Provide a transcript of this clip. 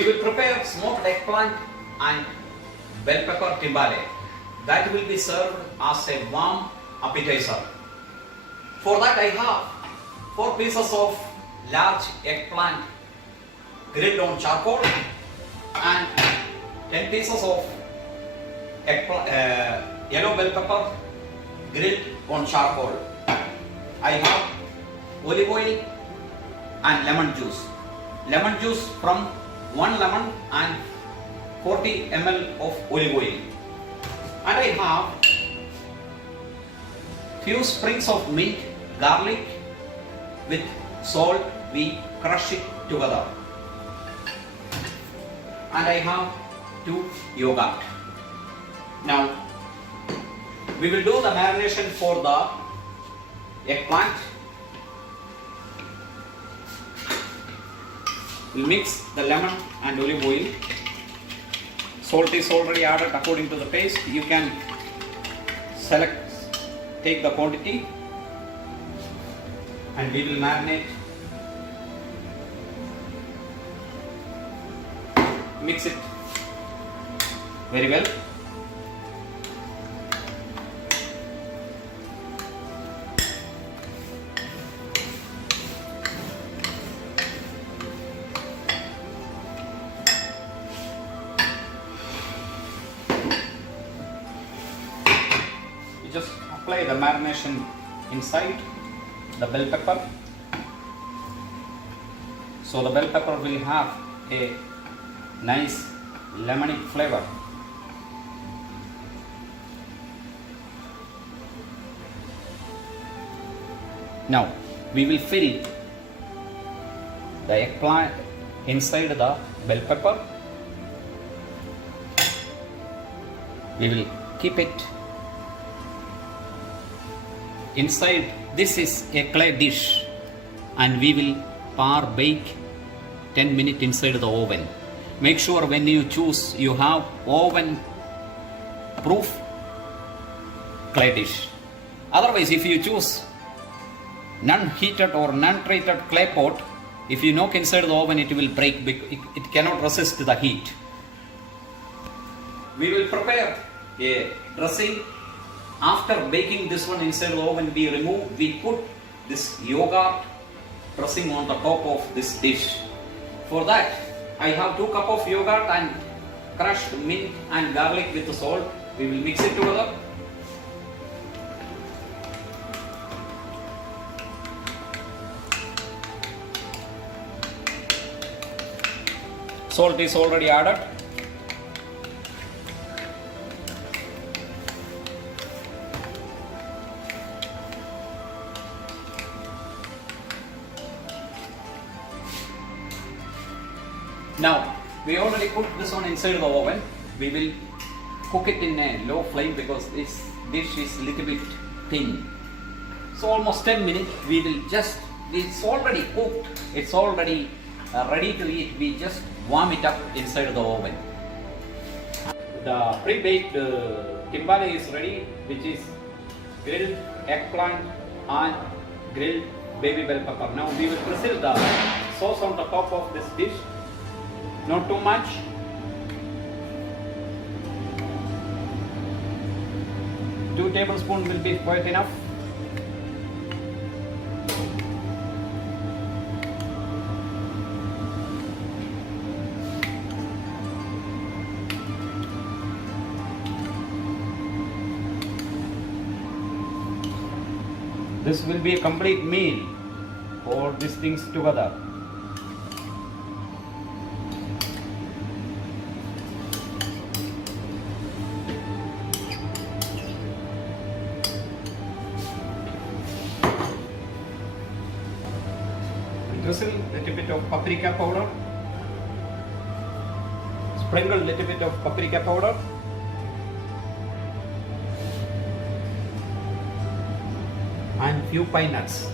we will prepare smoked eggplant and bell pepper timbale. That will be served as a warm appetizer. For that I have 4 pieces of large eggplant grilled on charcoal and 10 pieces of yellow bell pepper grilled on charcoal. I have olive oil and lemon juice. Lemon juice from 1 lemon and 40 ml of olive oil. And I have few sprigs of mint, garlic with salt. We crush it together. And I have 2 yogurt. Now we will do the marination for the eggplant. We'll mix the lemon and olive oil. Salt is already added according to the paste. You can take the quantity, and we will marinate. Mix it very well. You just apply the marination inside the bell pepper. So the bell pepper will have a nice lemony flavor. Now we will fill the eggplant inside the bell pepper. We will keep it inside. This is a clay dish, and we will bake 10 minutes inside the oven. Make sure when you choose you have oven proof clay dish. Otherwise, if you choose non-heated or non-treated clay pot, if you knock inside the oven, it will break. It cannot resist the heat. We will prepare a dressing. After baking this one inside the oven, we put this yogurt dressing on the top of this dish. For that, I have 2 cups of yogurt and crushed mint and garlic with the salt. We will mix it together. Salt is already added. Now we already put this one inside the oven. We will cook it in a low flame because this dish is a little bit thin. So almost 10 minutes. We will it's already cooked. It's already ready to eat. We just warm it up inside the oven. The pre-baked timbale is ready, which is grilled eggplant and grilled baby bell pepper. Now we will drizzle the sauce on the top of this dish. Not too much. Two tablespoons will be quite enough. This will be a complete meal for these things together. Drizzle a little bit of paprika powder. Sprinkle a little bit of paprika powder. And few pine nuts.